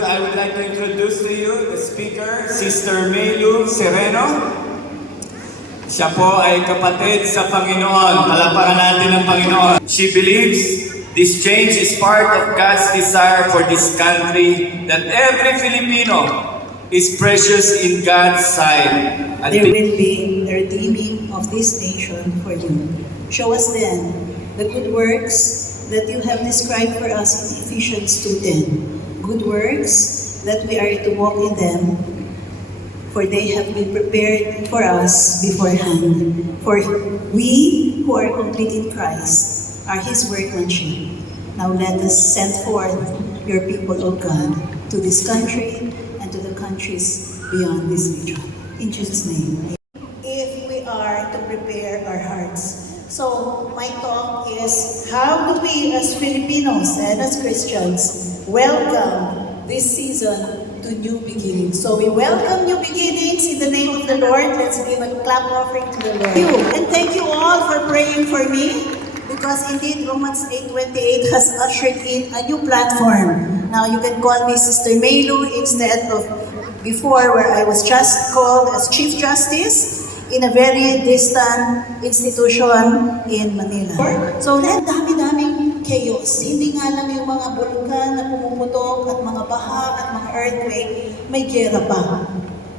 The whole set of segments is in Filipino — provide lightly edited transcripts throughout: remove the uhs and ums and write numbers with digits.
I would like to introduce to you the speaker, Sister Melu Sereno. Siya po ay kapatid sa Panginoon. Palakpakan natin ang Panginoon. She believes this change is part of God's desire for this country, that every Filipino is precious in God's sight. There will be a redeeming of this nation for you. Show us then the good works that you have described for us in Ephesians 2:10. Good works that we are to walk in them, for they have been prepared for us beforehand. For we who are complete in Christ are His workmanship. Now let us send forth your people, O God, to this country and to the countries beyond this region. In Jesus' name. If we are to prepare our hearts. So my talk is, how do we as Filipinos and as Christians welcome this season to new beginnings? So we welcome new beginnings in the name of the Lord. Let's give a clap offering to the Lord. Thank you. And thank you all for praying for me, because indeed Romans 8:28 has ushered in a new platform. Now you can call me Sister Melu instead of before, where I was just called as Chief Justice in a very distant institution in Manila. So, dami-daming chaos. Hindi nga lang yung mga bulkan na pumuputok at mga baha at mga earthquake, may gera pa.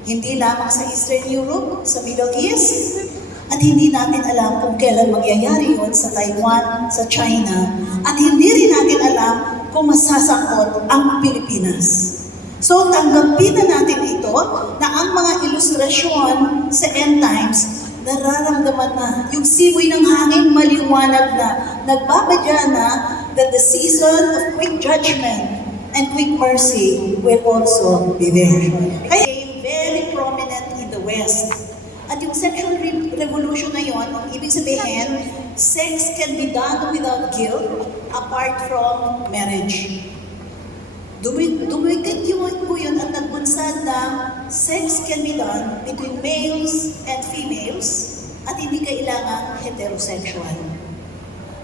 Hindi lamang sa Eastern Europe, sa Middle East, at hindi natin alam kung kailan mangyayari yun sa Taiwan, sa China, at hindi rin natin alam kung masasakot ang Pilipinas. So, tanggapin na natin ito na ang mga ilustrasyon sa end times, nararamdaman na. Yung simoy ng hangin, maliwanag na. Nagbabadya na that the season of quick judgment and quick mercy will also be there. Kaya, very prominent in the West. At yung sexual revolution na yon, ang ibig sabihin, sex can be done without guilt apart from marriage. Dumikit po yun at nagbunsad na sex can be done between males and females at hindi kailangan heterosexual.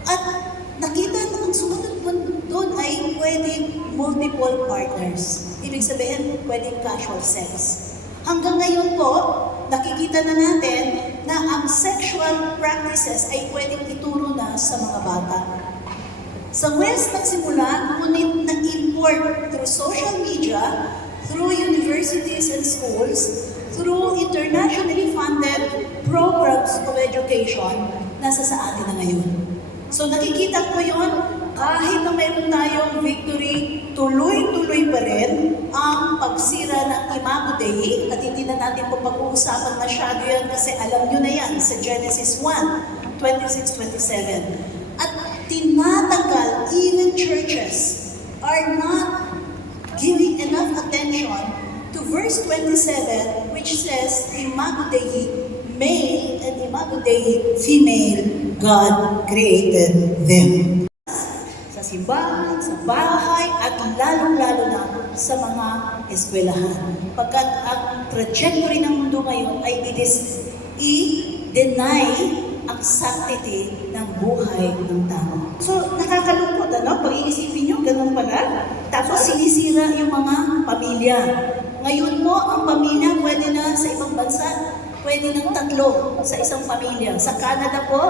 At nakita na ang sumunod doon ay pwedeng multiple partners. Ibig sabihin, pwedeng casual sex. Hanggang ngayon po, nakikita na natin na ang sexual practices ay pwedeng ituro na sa mga bata. Sa West nagsimula, ngunit na-import through social media, through universities and schools, through internationally funded programs of education, nasa sa atin na ngayon. So nakikita ko yun, kahit na mayroon tayong victory, tuloy-tuloy pa rin ang pagsira ng Imago Dei, at hindi na natin po pag-uusapan masyado yan kasi alam nyo na yan sa Genesis 1, 26-27. At tinatanggal, even churches are not giving enough attention to verse 27, which says, Imago Dei, male, and Imago Dei, female, God created them. Sa simbahan, sa bahay, at lalong-lalo na sa mga eskwelahan. Pagkat ang trajectory ng mundo ngayon ay it is i-deny ang sanctity ng buhay ng tao. So, nakakalungkot, ano? Pag-iisipin nyo, ganun pala. Tapos, sinisira yung mga pamilya. Ngayon po, ang pamilya pwede na sa ibang bansa, pwede ng 3 sa isang pamilya. Sa Canada po,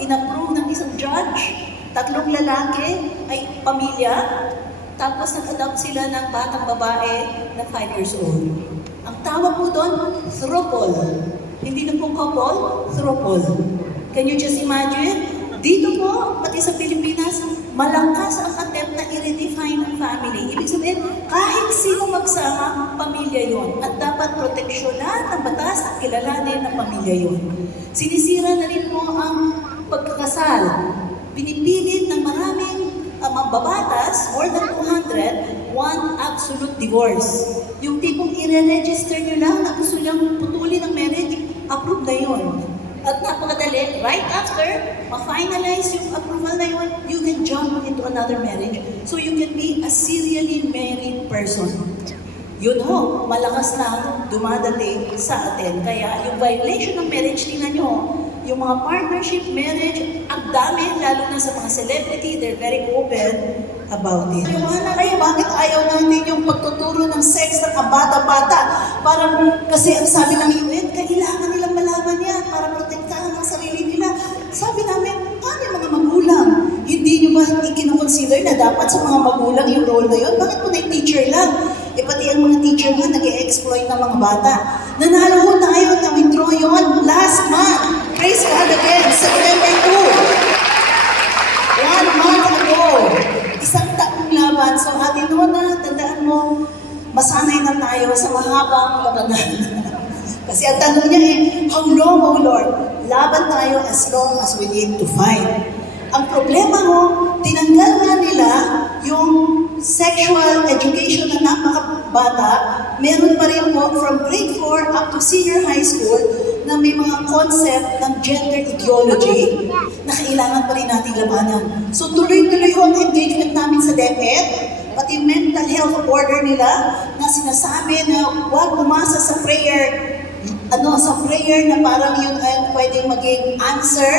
in-approve ng isang judge, 3 lalaki ay pamilya, tapos nag-adopt sila ng batang babae na 5 years old. Ang tawag po doon, throuple. Hindi na po couple, throuple. Can you just imagine? Dito po, pati sa Pilipinas, malakas ang attempt na i-redefine ang family. Ibig sabihin, kahit sino magsama, pamilya yon. At dapat proteksyonan ng batas at kilalanin ng pamilya yon. Sinisira na rin po ang pagkakasal. Pinipilit ng maraming mababatas, more than 200, one absolute divorce. Yung tipong i-register nyo lang na gusto niyang putulin ang marriage, approve na yon. At napakadali, right after, ma-finalize yung approval na yun, you can jump into another marriage. So you can be a serially married person. Yun ho, malakas lang dumadating sa atin. Kaya yung violation ng marriage, tingnan nyo, yung mga partnership, marriage, ang dami, lalo na sa mga celebrity, they're very open about it. Kaya bakit ayaw natin yung pagtuturo bata. Parang, kasi ang sabi ng UN, kailangan nilang malaman yan para protektahan ang sarili nila. Sabi namin, paano yung mga magulang? Hindi nyo ba ikinukonsider na dapat sa mga magulang yung role na yun? Bakit po na yung teacher lang? E pati ang mga teacher nga nag-e-exploit ng mga bata. Nanalo ho tayo na withdraw yun last month. Praise God again, September 2. 1 month ago. Isang taong laban. So, Ate Nona, tandaan mo, masanay na tayo sa mahabang labanan. Kasi ang tanong niya how long, O Lord? Laban tayo as long as we need to fight. Ang problema mo, tinanggal nga nila yung sexual education na napakabata. Meron pa rin po from grade 4 up to senior high school na may mga concept ng gender ideology na kailangan pa rin natin labanan. So tuloy-tuloy ho ang engagement namin sa DepEd, pati mental health order nila na sinasabi na huwag umasa sa prayer, sa prayer na parang yun ay pwedeng maging answer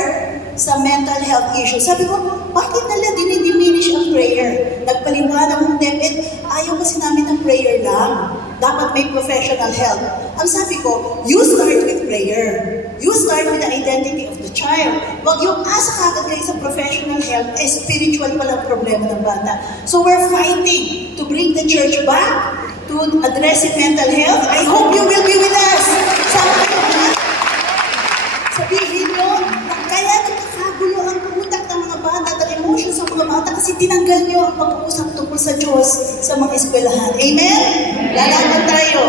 sa mental health issue. Sabi ko, bakit nila dinidiminish ang prayer? Nagpaliwanag ng DepEd, ayaw kasi namin ng prayer lang. Dapat may professional help. Ang sabi ko, you start with prayer. You start with the identity of the child. Huwag yung asa kagad kayo sa professional help, spiritual palang problema ng bata. So we're fighting to bring the church back to addressing mental health. I hope you will be with us. Sabihin nyo, kaya nagkakagulo ang utak ng mga bata at emotions ng mga bata kasi tinanggal nyo ang pag-uusap tungkol sa Diyos sa mga eskwelahan. Amen? Lalaban tayo.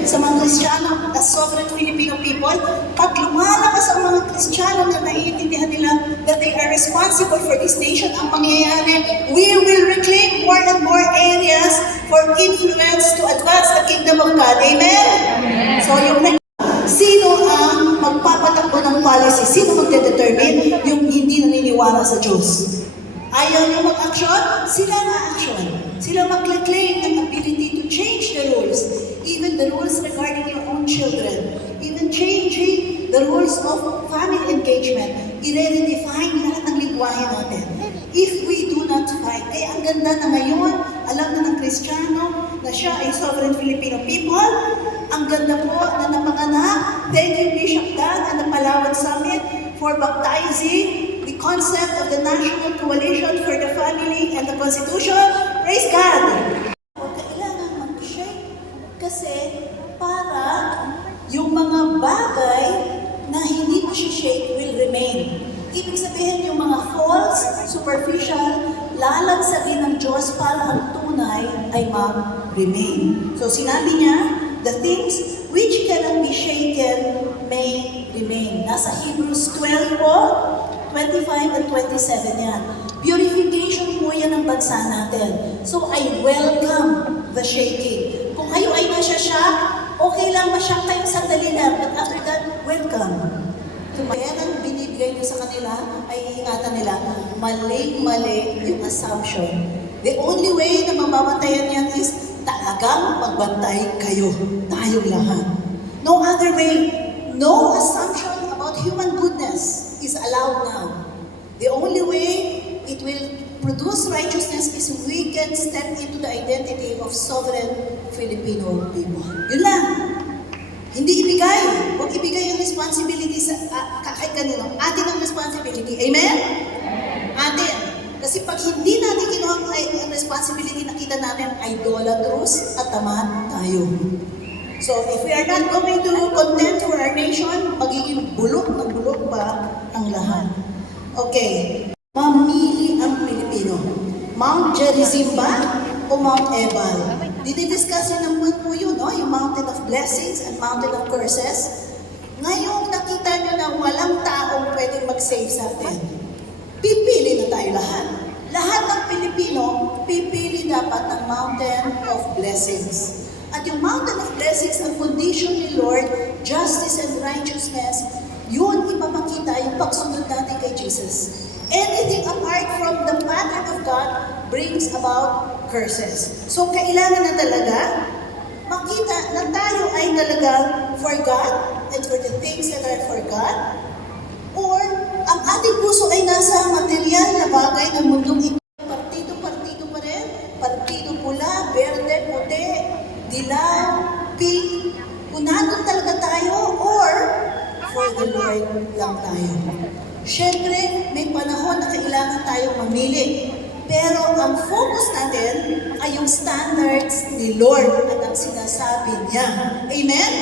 Sa mga Kristiyano, as sovereign Filipino people, pag lumalakas ang mga Kristiyano na naiintindihan nila that they are responsible for this nation, ang mangyayari, we will reclaim more and more areas for influence to advance the kingdom of God. Amen? So yung sino ang magpapatakbo ng policy? Sino magdedetermine yung hindi naniniwala sa Diyos? Ayaw nyo mag-action? Sila ma-action. Sila mag-claim ng ability to change the rules. Even the rules regarding your own children. Even changing the rules of family engagement. I-redefine lahat ng lingwahe natin. If we do not fight. Kaya ang ganda na ngayon, alam na ng Kristiyano na siya ay sovereign Filipino people. Ang ganda po na napanganak, thank you Bishop Dan and the Palawan Summit for baptizing the concept of the National Coalition for the Family and the Constitution. Praise God! Kailangan mag-shake kasi para yung mga bagay na hindi ma-shake will remain. Ibig sabihin yung mga false, superficial, lalansagin ng Diyos para ang tunay ay mag-remain. So sinabi niya, the things which cannot be shaken may remain. Nasa Hebrews 12 po, 25 and 27 yan. Purification po yan ang bansa natin. So I welcome the shaking. Kung kayo ay nasya-shock, okay lang masyak kayong sandali lang. But after that, welcome. Kaya nang binibigay nyo sa kanila, ay iingatan nila, mali yung assumption. The only way na mamamantayan yan is talagang magbantay kayo, tayong lahat. No other way. No assumption about human goodness is allowed now. The only way it will produce righteousness is we can step into the identity of sovereign Filipino people. Yun lang. Hindi ibigay. Huwag ibigay yung responsibility sa kahit kanino. Atin ang responsibility. Amen? Atin. Kasi pag hindi natin kinuha ang responsibility, nakita natin idolatrous at tamad tayo. So if we are not going to contend for our nation, magiging bulok ng bulok pa ang lahat. Okay. Mamili ang Pilipino. Mount Gerizim ba o Mount Ebal? Dididiscuss yun naman po yun, no? Yung mountain of blessings and mountain of curses. Ngayong nakita nyo na walang taong pwedeng mag-save sa atin, pipili na tayo lahat. Lahat ng Pilipino, pipili dapat ng mountain of blessings. At yung mountain of blessings, ang condition ni Lord, justice and righteousness, yun ipapakita yung pagsunod natin kay Jesus. Anything apart from the pattern of God brings about curses. So kailangan na talaga makita na tayo ay talagang for God and for the things that are for God, or ang ating puso ay nasa material na bagay ng mundong ito. Partido pa rin, partido pula, berde, puti, dilaw, Kung nandun talaga tayo or for the Lord lang tayo. Siyempre, may panahon na kailangan tayong mamili. Pero ang focus natin ay yung standards ni Lord at ang sinasabi niya. Amen?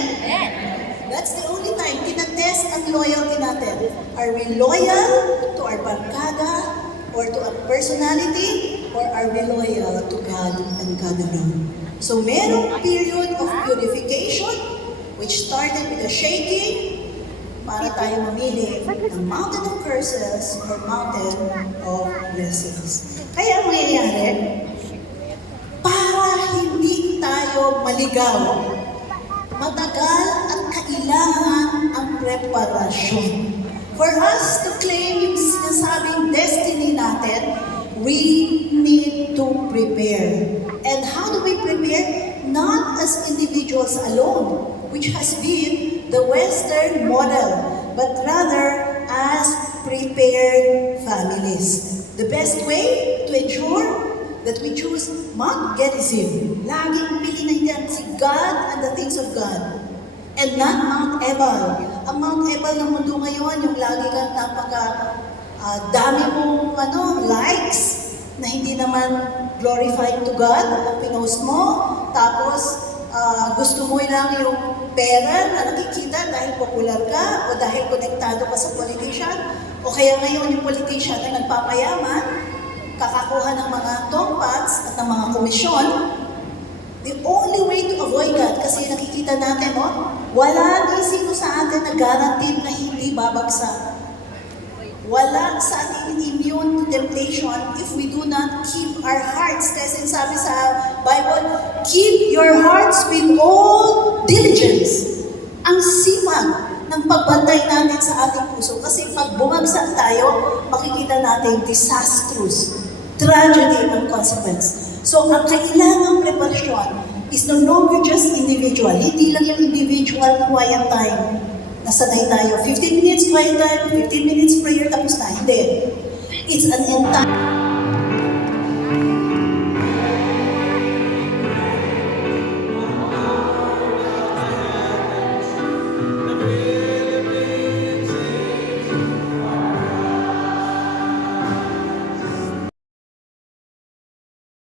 That's the only time tinatest ang loyalty natin. Are we loyal to our barkada or to a personality, or are we loyal to God and God alone? So merong period of purification which started with the shaking para tayo mamili ng mountain of curses or mountain of blessings. Kaya ang mangyayari, para hindi tayo maligaw, matagal at kailangan ang preparasyon. For us to claim yung sinasabing destiny natin, we need to prepare. And how do we prepare? Not as individuals alone, which has been the Western model, but rather as prepared families. The best way to ensure that we choose Mount Gerizim. Laging pili natin si God and the things of God. And not Mount Ebal. Ang Mount Ebal ng mundo ngayon, yung lagi kang dami mong likes na hindi naman glorifying to God ang pinost mo. Tapos, gusto mo lang yung pera na nakikita dahil popular ka o dahil konektado ka sa politician. O kaya ngayon yung politician na nagpapayaman, kakakuha ng mga tongpats at ng mga komisyon. The only way to avoid that, kasi nakikita natin, wala ni sino sa atin na guaranteed na hindi babagsak. Wala sa ating immune to temptation if we do not keep our hearts. Kasi sabi sa Bible, keep your hearts with all diligence. Ang sipag ng pagbantay natin sa ating puso. Kasi pag bumagsak tayo, makikita natin disastrous, tragedy and consequence. So, ang kailangang preparasyon is no longer just individual. Hindi lang yung individual quiet time. Nasanay tayo, 15 minutes quiet time, 15 minutes prayer, tapos na. Hindi. It's an entire